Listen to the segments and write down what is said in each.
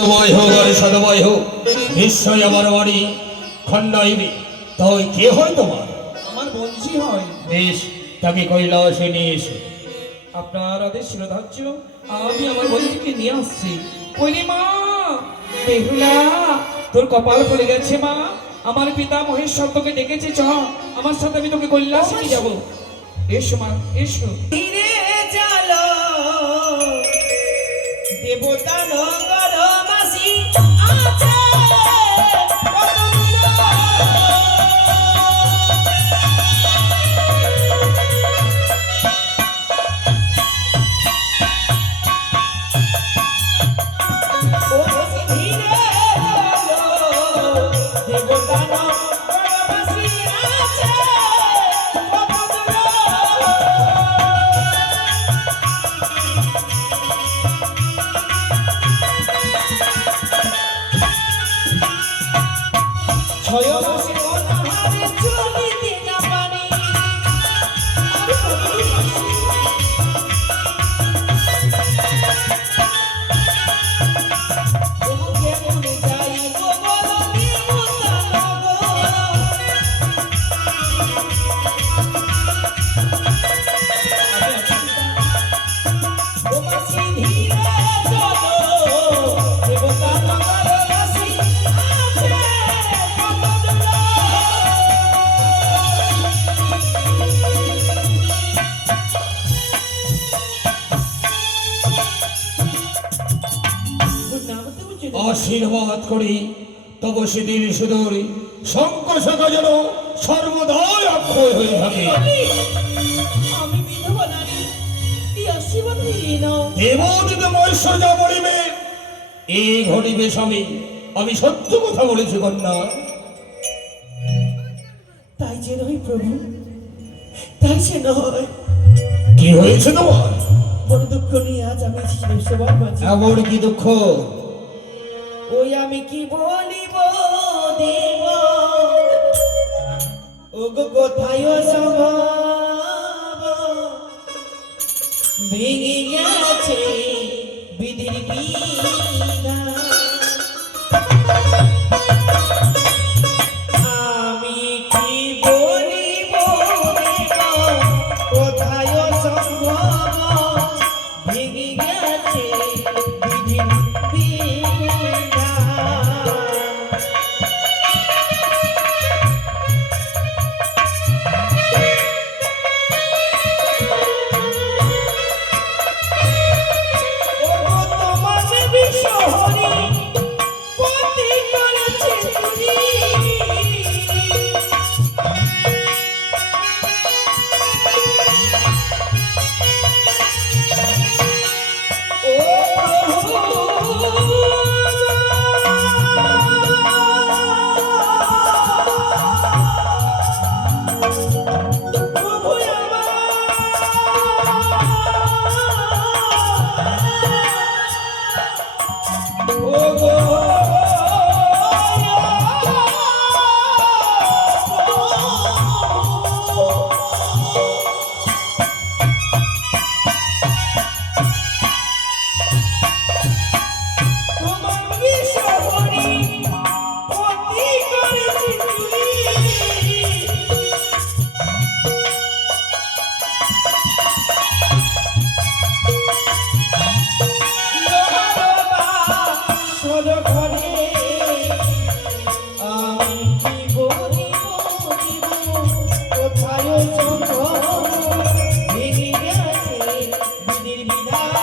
সদময় হোক আর সদময় হোক, নিশ্চয় আমার বাড়ি খণ্ডাইবে। তাই কে হয় তোমার? আমার বঞ্চি হয়। বেশ, তাকে কৈলাসে নিয়ে এসো। আপনার আদেশ শিরোধার্য, আমি আমার বঞ্চিকে নিয়ে আসছি। কইলি মা, বেহুলা তোর কপাল খুলে গেছে মা। আমার পিতা মহেশ্বর তোকে ডেকেছে, চ আমার সাথে, আমি তোকে কৈলাসে নিয়ে যাবো। এসো মা, এসো। ধীরে চলো দেবতা নগর মাসি আছে কত দূর। ও মাসি ধীরে চলো দেবতা নগর মাসি আছে কত দূর। ছয় মাসে অনাহারে চলিতে না পারি, তবু কেমনে যাইব বলো দেবতা নগর। ও মাসি ধীরে চলো দেবতা নগর মাসি আছে কত দূর। আশীর্বাদ করি তব সেদিন সুদূর শঙ্খ শাখা যেন সর্বদাই অক্ষয় হয়ে থাকে। আমি বিধবা নারী, এই আশীর্বাদ দিলি না। দেবদূত মহেশ্বর যা বলিবে এই ঘটিবে স্বামী। আমি সত্য কথা বলেছি কন্যা। তাই যে নয় প্রভু, তাই যে নয়। কি হয়েছে তোমার? বড় দুঃখ নিয়ে আজ আমি এসেছিলাম সবার মাঝে। এমন কি দুঃখ? ওই আমি কি বলিব দেব, ও গো কোথায় সম্ভব ভেঙে গেছে বিধির বিধান। আমি কি বলিব দেব, কোথায় সম্ভব ভেঙে গেছে বিধির বিধান। ও গো তোমার বিশ্বহরি পতি করেছে চুরি, ও প্রভু আমার, ও গো তোমার বিশ্বহরি পতি করেছে চুরি, ঘরে আমি কি বলিব দিব, কোথায় সম্ভব ভেঙে গেছে বিধির বিধান।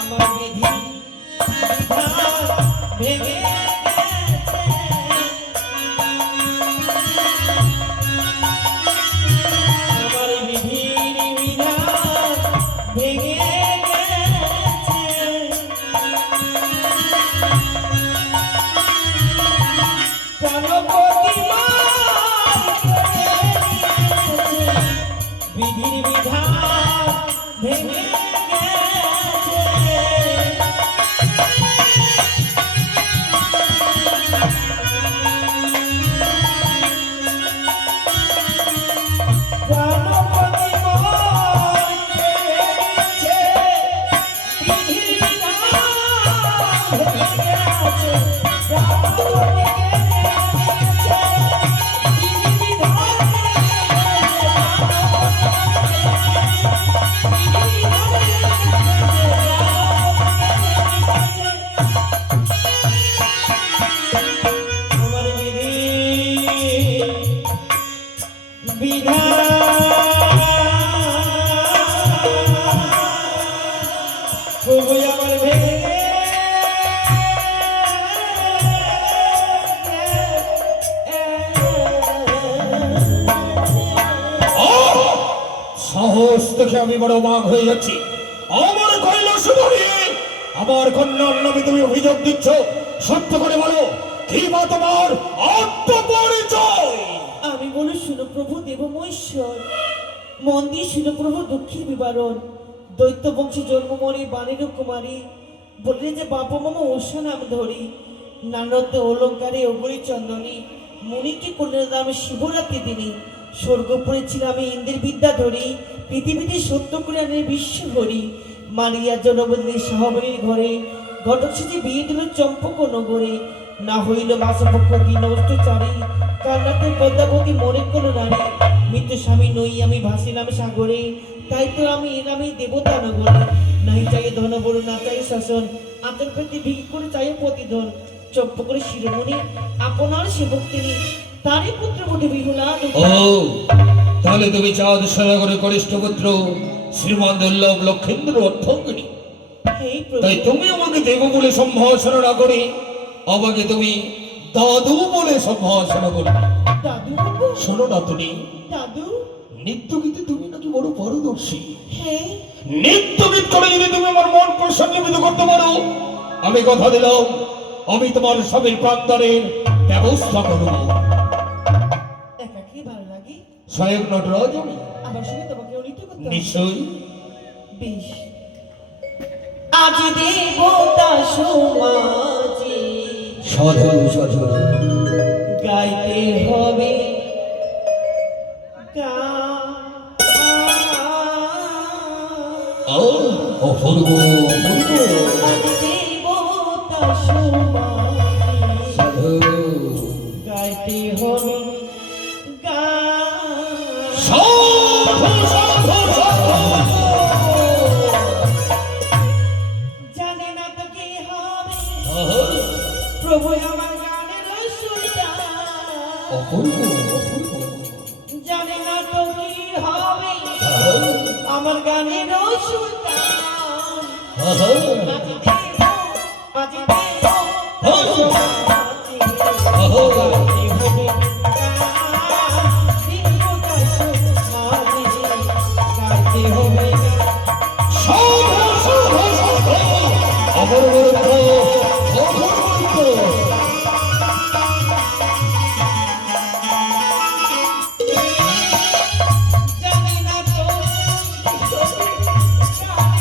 আমার আমার বিধান প্রভু আমার ভেঙে সাহস দেখে আমি বড় বাঘ হয়ে যাচ্ছি। আমার কৈলাস ধরিয়ে আমার কন্যার নামে তুমি অভিযোগ দিচ্ছ, সত্য করে বলো কি বা তোমার আত্মপরিচয়? আমি বলে শুনো প্রভু দেবমৈশ্বর, মন দিয়ে শুনো প্রভু দুঃখের বিবরণ। দৈত্য বংশে জন্মমরি বাণীর কুমারী, বললেন যে বাবা মামা ওষা নাম ধরি, নানরত্ন অলঙ্কারে অগ্নি চন্দনী, মুনিকে করলেন নামে শিবরাত্রি দিনী। স্বর্গপুরে ছিল আমি ইন্দ্রের বিদ্যা ধরি, পৃথিবীতে সত্য করে আনে বিশ্ব হরি। মারিয়া জনবদিনী সাহবরীর ঘরে, ঘটক সেজে বিয়ে দিল চম্পক নগরে। না হইল বাসপক্ষ দিন অষ্টচারী, কান্নাতে পদ্মাবতী মনে কোন নারী। মৃত্যু স্বামী নই আমি ভাসিলাম সাগরে, তাই তো আমি এলামই দেবতা নগরে। নাই চাই ধন বড় না চাই শাসন, আতর প্রতি ভিড় করে চাই প্রতিধন। চম্প করে শিরোমণি আপনার সেবক তিনি, তারই পুত্র বধূ বিহুলা। ও তাহলে তুমি চাঁদ সাগরের কনিষ্ঠ পুত্র শ্রীমান দুর্লভ লক্ষেন্দ্র অর্থঙ্গিনী। হে প্রভু, তাই তুমি আমাকে দেব বলে সম্ভাষণ না করে আমাকে তুমি দাদু বলে সম্ভাষণ করবে। দাদু বাবু, শোনো না তুমি, দাদু। নৃত্য গীতে তুমি নাকি বড় পারদর্শী। হ্যাঁ, নৃত্য গীত করে যদি তুমি আমার মন প্রসন্নবিত করতে পারো, আমি কথা দিলাম আমি তোমার স্বামীর প্রান্তরের ব্যবস্থা করব। একাকি ভালো লাগে, স্বয়ং নটরাজ আমি আমার সঙ্গে তোমাকে নৃত্য করতে হবে। নিশ্চয়ই। বেশ, আজ দেবতা সমাজে সাধু সাধু গাইতে হবে অপূর্ব আজ দেবতা সমাজে সাধু গাইতে হবে সাধু সাধু সাধু। জানে না তো কি হবে প্রভু আমার গানের সুলতান, অপূর্ব অপূর্ব। জানে না তো কি হবে আমার গানের সুলতান। আজ দেব, আজ দেব সমাজে গাইতে হবে দেবতা সমাজে গাইতে হবে। সাধু সাধু সাধু অপূর্ব অপূর্ব। জানি না তো সাধু